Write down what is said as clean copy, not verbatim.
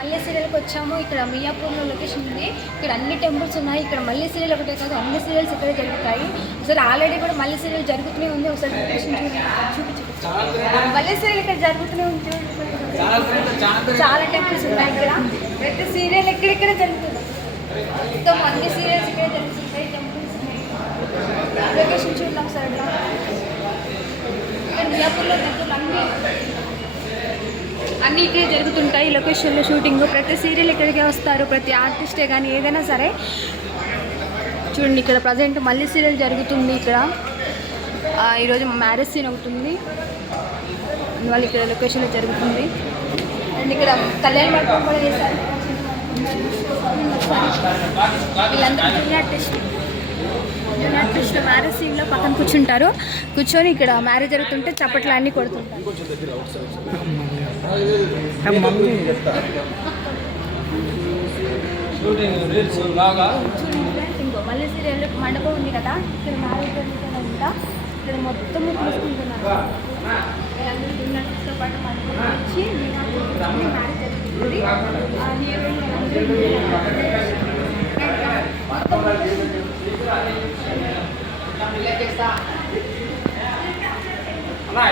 మల్లె సీరియల్కి వచ్చాము. ఇక్కడ మియాపూర్లో లొకేషన్ ఉంది. ఇక్కడ అన్ని టెంపుల్స్ ఉన్నాయి. ఇక్కడ మల్లె సీరియల్ ఒకటే కాదు, అన్ని సీరియల్స్ ఇక్కడే జరుగుతాయి. ఒకసారి ఆల్రెడీ కూడా మల్లె సీరియల్ జరుగుతూనే ఉంది. ఒకసారి లొకేషన్ చూపించు. మల్లె సీరియల్ ఇక్కడ జరుగుతూనే ఉంది. చాలా టెంపుల్స్ ఉన్నాయి ఇక్కడ. ప్రతి సీరియల్ ఎక్కడెక్కడ జరుగుతుంది. మొత్తం అన్ని సీరియల్స్ ఇక్కడే జరుగుతుంటాయి. టెంపుల్స్ ఉన్నాయి. లొకేషన్ చూద్దాం సార్. ఇక్కడ మియాపూర్లో టెంపుల్ అన్నీ ఇక్కడే జరుగుతుంటాయి. లొకేషన్లో షూటింగ్. ప్రతి సీరియల్ ఇక్కడికే వస్తారు. ప్రతి ఆర్టిస్టే కానీ ఏదైనా సరే. చూడండి ఇక్కడ ప్రజెంట్ మళ్ళీ సీరియల్ జరుగుతుంది. ఇక్కడ ఈరోజు మ్యారేజ్ సీన్ ఒకటి ఉంది. అందువల్ల ఇక్కడ లొకేషన్లో జరుగుతుంది. అండ్ ఇక్కడ కళ్యాణ మండపం కూడా వేశారు. వీళ్ళందరూ జూనియర్ ఆర్టిస్ట్ మ్యారేజ్ సీన్లో పక్కన కూర్చుంటారు. కూర్చొని ఇక్కడ మ్యారేజ్ జరుగుతుంటే చప్పట్లు అన్నీ కొడుతుంటారు. మళ్ళీ సీరియల్ మండపం ఉంది కదా, ఇక్కడ మ్యారేజ్ జరుగుతుందంట. ఇక్కడ మొత్తం తీసుకుంటున్నారు. వీళ్ళందరూ జూనియర్స్తో పాటు మండపం వచ్చి మ్యారేజ్ జరుగుతుంది. అన్నా